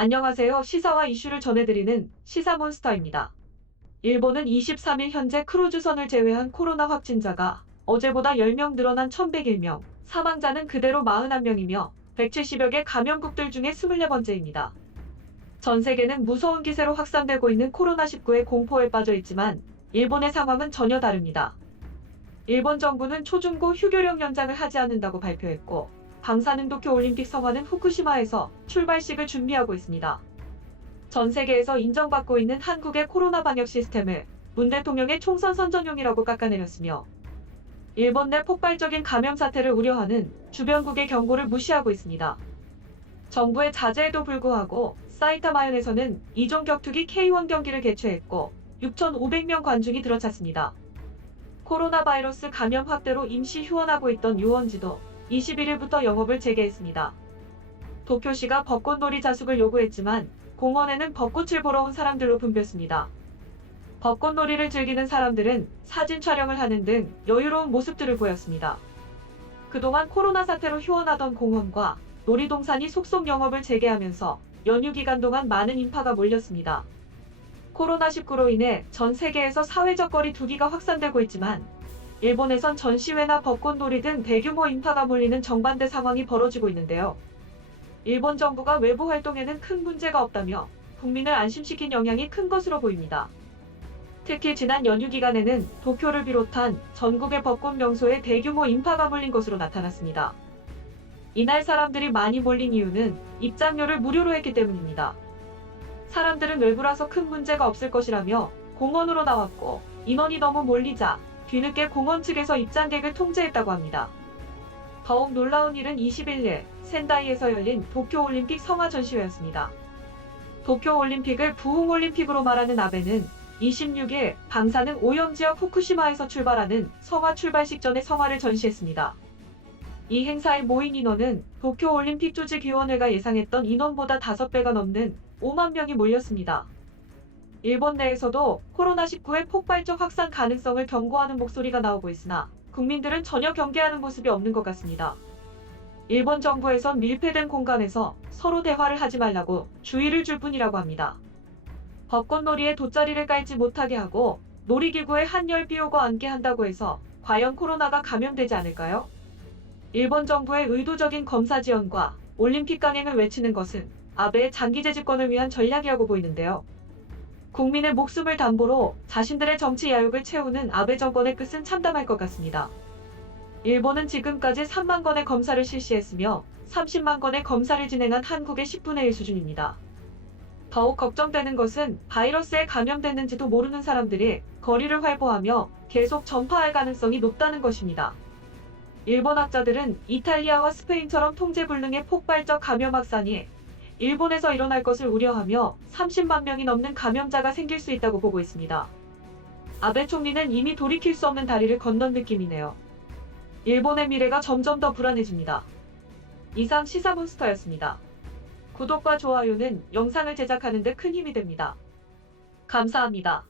안녕하세요. 시사와 이슈를 전해드리는 시사몬스터입니다. 일본은 23일 현재 크루즈선을 제외한 코로나 확진자가 어제보다 10명 늘어난 1101명, 사망자는 그대로 41명이며 170여 개 감염국들 중에 24번째입니다. 전 세계는 무서운 기세로 확산되고 있는 코로나19의 공포에 빠져 있지만 일본의 상황은 전혀 다릅니다. 일본 정부는 초중고 휴교령 연장을 하지 않는다고 발표했고, 방사능 도쿄 올림픽 성화는 후쿠시마에서 출발식을 준비하고 있습니다. 전 세계에서 인정받고 있는 한국의 코로나 방역 시스템을 문 대통령의 총선 선전용이라고 깎아내렸으며, 일본 내 폭발적인 감염 사태를 우려하는 주변국의 경고를 무시하고 있습니다. 정부의 자제에도 불구하고 사이타마현에서는 2종 격투기 K1 경기를 개최했고 6,500명 관중이 들어찼습니다. 코로나 바이러스 감염 확대로 임시 휴원하고 있던 유원지도 21일부터 영업을 재개했습니다. 도쿄시가 벚꽃놀이 자숙을 요구했지만 공원에는 벚꽃을 보러 온 사람들로 붐볐습니다. 벚꽃놀이를 즐기는 사람들은 사진 촬영을 하는 등 여유로운 모습들을 보였습니다. 그동안 코로나 사태로 휴원하던 공원과 놀이동산이 속속 영업을 재개하면서 연휴 기간 동안 많은 인파가 몰렸습니다. 코로나19로 인해 전 세계에서 사회적 거리 두기가 확산되고 있지만 일본에선 전시회나 벚꽃놀이 등 대규모 인파가 몰리는 정반대 상황이 벌어지고 있는데요. 일본 정부가 외부 활동에는 큰 문제가 없다며 국민을 안심시킨 영향이 큰 것으로 보입니다. 특히 지난 연휴 기간에는 도쿄를 비롯한 전국의 벚꽃 명소에 대규모 인파가 몰린 것으로 나타났습니다. 이날 사람들이 많이 몰린 이유는 입장료를 무료로 했기 때문입니다. 사람들은 외부라서 큰 문제가 없을 것이라며 공원으로 나왔고, 인원이 너무 몰리자 뒤늦게 공원 측에서 입장객을 통제했다고 합니다. 더욱 놀라운 일은 21일 센다이에서 열린 도쿄올림픽 성화 전시회였습니다. 도쿄올림픽을 부흥올림픽으로 말하는 아베는 26일 방사능 오염 지역 후쿠시마에서 출발하는 성화 출발식 전에 성화를 전시했습니다. 이 행사에 모인 인원은 도쿄올림픽 조직위원회가 예상했던 인원보다 5배가 넘는 5만 명이 몰렸습니다. 일본 내에서도 코로나19의 폭발적 확산 가능성을 경고하는 목소리가 나오고 있으나 국민들은 전혀 경계하는 모습이 없는 것 같습니다. 일본 정부에선 밀폐된 공간에서 서로 대화를 하지 말라고 주의를 줄 뿐이라고 합니다. 벚꽃놀이에 돗자리를 깔지 못하게 하고 놀이기구에 한열 비우고 앉게 한다고 해서 과연 코로나가 감염되지 않을까요? 일본 정부의 의도적인 검사 지연과 올림픽 강행을 외치는 것은 아베의 장기 재집권을 위한 전략이라고 보이는데요. 국민의 목숨을 담보로 자신들의 정치 야욕을 채우는 아베 정권의 끝은 참담할 것 같습니다. 일본은 지금까지 3만 건의 검사를 실시했으며 30만 건의 검사를 진행한 한국의 10분의 1 수준입니다. 더욱 걱정되는 것은 바이러스에 감염됐는지도 모르는 사람들이 거리를 활보하며 계속 전파할 가능성이 높다는 것입니다. 일본 학자들은 이탈리아와 스페인처럼 통제불능의 폭발적 감염 확산이 일본에서 일어날 것을 우려하며 30만 명이 넘는 감염자가 생길 수 있다고 보고 있습니다. 아베 총리는 이미 돌이킬 수 없는 다리를 건넌 느낌이네요. 일본의 미래가 점점 더 불안해집니다. 이상 시사몬스터였습니다. 구독과 좋아요는 영상을 제작하는 데 큰 힘이 됩니다. 감사합니다.